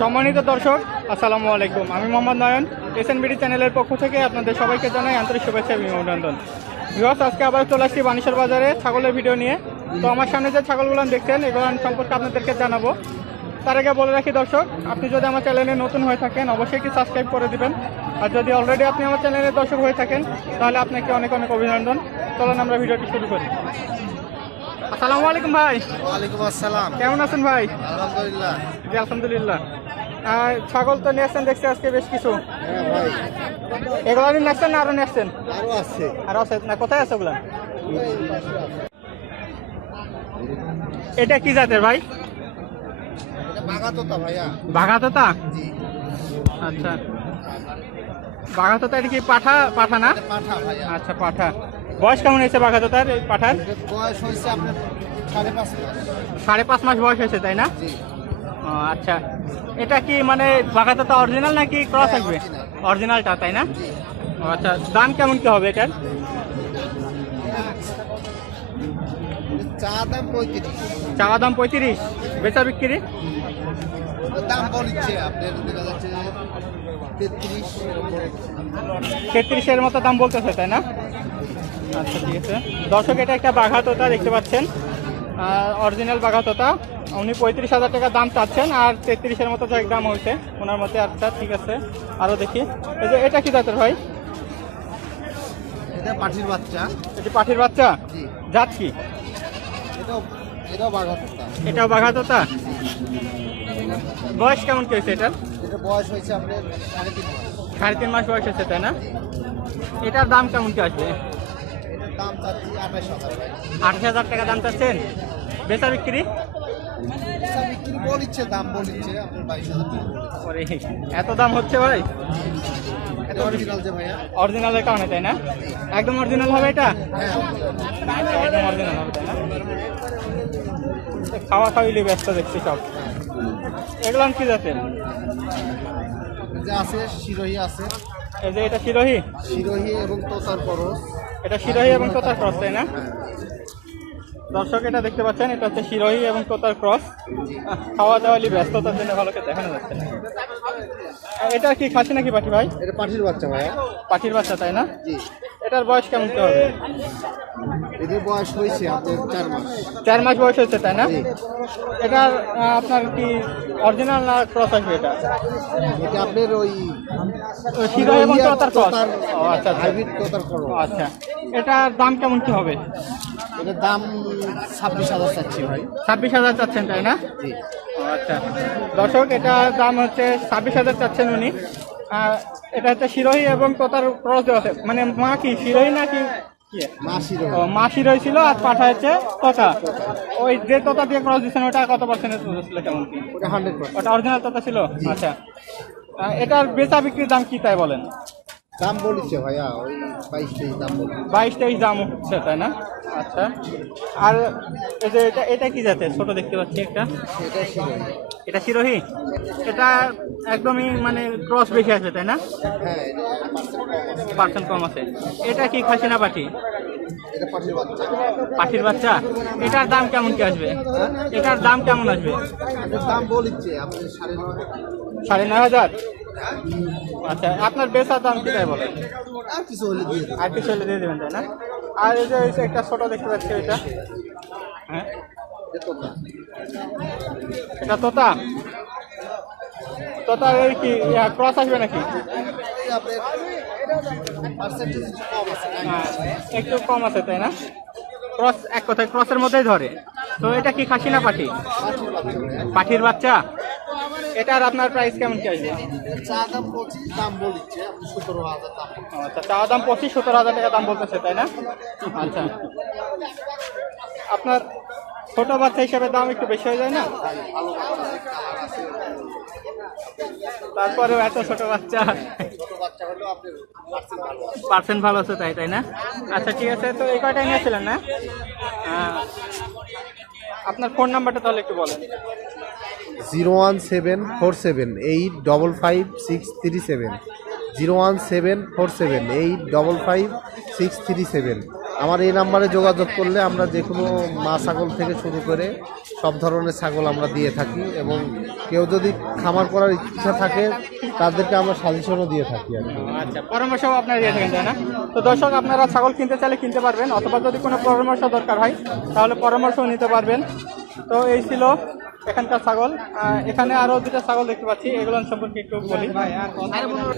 সম্মানিত দর্শক, আসসালামু আলাইকুম। আমি মোহাম্মদ নয়ন, এসএনবিডি চ্যানেলের পক্ষ থেকে আপনাদের সবাইকে জানাই আন্তরিক শুভেচ্ছা এবং অভিনন্দন। ভিউয়ার্স, আজকে আবার চলে আসছি বানেশ্বর বাজারে ছাগলের ভিডিও নিয়ে। তো আমার সামনে যে ছাগলগুলো দেখছেন, এগুলো সম্পর্কে আপনাদেরকে জানাবো। তার আগে বলে রাখি দর্শক, আপনি যদি আমার চ্যানেলে নতুন হয়ে থাকেন অবশ্যই কি সাবস্ক্রাইব করে দিবেন। আর যদি অলরেডি আপনি আমার চ্যানেলের দর্শক হয়ে থাকেন তাহলে আপনাকে অনেক অনেক অভিনন্দন। চলুন আমরা ভিডিওটি শুরু করি। আসসালামু আলাইকুম ভাই। ওয়ালাইকুম আসসালাম। কেমন আছেন ভাই? আলহামদুলিল্লাহ। জি আলহামদুলিল্লাহ। ছাগল তো নিয়ে আসছেন দেখছি আজকে বেশ কিছু। হ্যাঁ ভাই, এগুলো নিয়ে আসছেন না আরো নিয়ে আসছেন? আরো আছে। আরো আছে না? কোথায় আছে ওগুলা? এটা কি জাতের ভাই? বাগাতোতা ভাইয়া। বাঘাতোতা? জি, আচ্ছা, বাঘাতোতা। এটা কি পাঠা? পাঠা না? পাঠা ভাইয়া। আচ্ছা, পাঠা। বয়স কেমন হয়েছে বাঘাতোতার, এই পাঠার? বয়স হয়েছে আপনার 5.5 মাস। 5.5 মাস বয়স হয়েছে, তাই না? জি। ও আচ্ছা, এটা কি মানে বাঘাতোতা অরিজিনাল নাকি ক্রস হ্যাঁ, আসবে? original। অরিজিনালটা, তাই না? জি। ও আচ্ছা, দাম কেমন কি হবে এটার? চা দাম 35। চাওয়া দাম 35, বেচা বিক্রি? দাম বলিচ্ছে আপনার দেখা যাচ্ছে 33। 33-এর মতো দাম বলতেছে, তাই না? আচ্ছা, ঠিক আছে দর্শক, এটা একটা বাঘাতোতা দেখতে পাচ্ছেন, অরিজিনাল বাঘাতোতা। উনি 35,000 টাকা দাম চাচ্ছেন, আর 33-এর মতো যা দাম হয়েছে ওনার মতে। আচ্ছা, ঠিক আছে, আরও দেখি। এই যে এটা কি জাতের ভাই? এটা পাঠির বাচ্চা। এটি পাঠির বাচ্চা? জি। জাত কি? এটাও বাগাতোতা। এটাও বাঘাতোতা? বয়স কেমন কি হয়েছে এটার? এটা বয়স হয়েছে আপনার 3.5 মাস। 3.5 মাস বয়স হয়েছে, তাই না? এটার দাম কেমন কি আসবে? এটার দাম চাচ্ছি 28,000 ভাই। 28,000 টাকা দাম চাচ্ছেন, বেচা বিক্রি? আচ্ছা, বিক্রি বলিচ্ছে, দাম বলিচ্ছে আপনার 22,000 টাকা বলেছে। ওরে, এত দাম হচ্ছে ভাই? এটা অরিজিনাল যে ভাইয়া। অরিজিনালের কারণে, তাই না? একদম অরিজিনাল হবে এটা? হ্যাঁ, original। একদম অরিজিনাল হবে, তাই না? খাওয়া খাওয়াইলে ব্যস্ত দেখছি সব। এগুলো কি জাতের? যে আছে শিরোহী আছে। এই যে এটা শিরোহী? শিরোহী এবং তোতার করস। এটা শিরোহী এবং তোতার ক্রস, তাই না? দর্শক, এটা দেখতে পাচ্ছেন, এটা হচ্ছে শিরোহী এবং তোতার ক্রস। খাওয়া দাওয়ালি ব্যস্ততার জন্য ভালোকে দেখানো যাচ্ছে না। এটা কি খাসি নাকি পাঠি ভাই? এটা পাঠির বাচ্চা ভাইয়া। পাঠির বাচ্চা, তাই না? জি। এটার বয়স কেমন কি হবে? এদের বয়স হয়েছে আপনার 4 মাস। 4 মাস বয়স হয়েছে, তাই না? জি। এটার আপনার কি অরিজিনাল না ক্রস আসবে এটা? এটা আপনার ওই শিরোহী এবং তোতার ক্রস। তোতার ও আচ্ছা, আচ্ছা। হাইব্রিড তোতার করস। ও আচ্ছা, এটার দাম কেমন কি হবে? এটার দাম 26,000 চাচ্ছি ভাই। 26,000 চাচ্ছেন, তাই না? জি। ও আচ্ছা দর্শক, এটার দাম হচ্ছে 26,000 চাচ্ছেন উনি। এটা হচ্ছে শিরোহী এবং তোতার ক্রস দেওয়া আছে। মানে মা কি শিরোহী নাকি কি? মা শিরোহী। ও, মা শিরোহী ছিল আর পাঠা হচ্ছে তোতা। ওই যে তোতা দিয়ে ক্রস দিচ্ছেন ওটা কত পার্সেন্টেজ ছিল, কেমন কি? ওটা 100%। ওটা অরিজিনাল তোতা ছিল? আচ্ছা, এটার বেচা বিক্রির দাম কি তাই বলেন? দাম বলিচ্ছে ভাইয়া ওই 22-23 দাম বলছে। 22-23 দাম হচ্ছে, তাই না? আচ্ছা, আর এই যে এটা কি জাতের? ছোট দেখতে পাচ্ছি একটা। এটা শিরোহী। এটা শিরোহী? এটা একদমই মানে ক্রস বেশি আছে, তাই না? হ্যাঁ, এটা পার্সেন্ট কম আছে। এটা কি খাসি না পাঠি? এটা পাঠির বাচ্চা। পাঠির বাচ্চা? এটার দাম কেমন কি আসবে? এটার দাম কেমন আসবে? এটার দাম বলিচ্ছে আপনার 9.5। 9,500? আচ্ছা, আপনার বেচার দাম কি তাই বলেন? আর কিছু হলে দিয়ে দেবো। আর কিছু হলে দিয়ে দেবেন, তাই না? আর এই যে একটা ছোট দেখতে পাচ্ছি ওইটা, হ্যাঁ এটা তোতা। এটা তোতা? তোতা এই কি ক্রস আসবে নাকি? এই আপনার পার্সেন্টেজ একটু কম আছে। একটু কম আছে, তাই না? ক্রস, এক কথায় ক্রসের মধ্যেই ধরে। তো এটা কি খাসি না পাঠি? পাঠির বাচ্চা ভাইয়া। পাঠির বাচ্চা? এটার আপনার প্রাইস কেমন কি আসবে? এর চা দাম 25, দাম বলিচ্ছে আপনি 17,000 দাম। আচ্ছা, চাওয়া দাম 25-17,000 টাকা দাম বলতেছে, তাই না? আচ্ছা, আপনার ছোট বাচ্চা হিসাবে দাম একটু বেশি হয়ে যায় না? ভালো বাচ্চা আছে, কালার আছে। তারপরেও এত ছোট বাচ্চা, ছোট বাচ্চা হলেও আপনার পার্সেন্ট ভালো আছে। পার্সেন্ট ভালো আছে, তাই না? আচ্ছা, ঠিক আছে। তো এই কয়টা নিয়েছিলেন না? আপনার ফোন নাম্বারটা তাহলে একটু বলেন। 01747855637। 01747855637। আমার এই নাম্বারে যোগাযোগ করলে আমরা যে কোনো মা ছাগল থেকে শুরু করে সব ধরনের ছাগল আমরা দিয়ে থাকি এবং কেউ যদি খামার করার ইচ্ছা থাকে তাদেরকে আমরা সাজেশনও দিয়ে থাকি আর কি। আচ্ছা, পরামর্শও আপনারা দিয়ে থাকেন, তাই না? তো দর্শক, আপনারা ছাগল কিনতে চাইলে কিনতে পারবেন, অথবা যদি কোনো পরামর্শ দরকার হয় তাহলে পরামর্শও নিতে পারবেন। তো এই ছিল এখানকার ছাগল। এখানে আরও দুটো ছাগল দেখতে পাচ্ছি, এগুলো সম্পর্কে একটু বলি।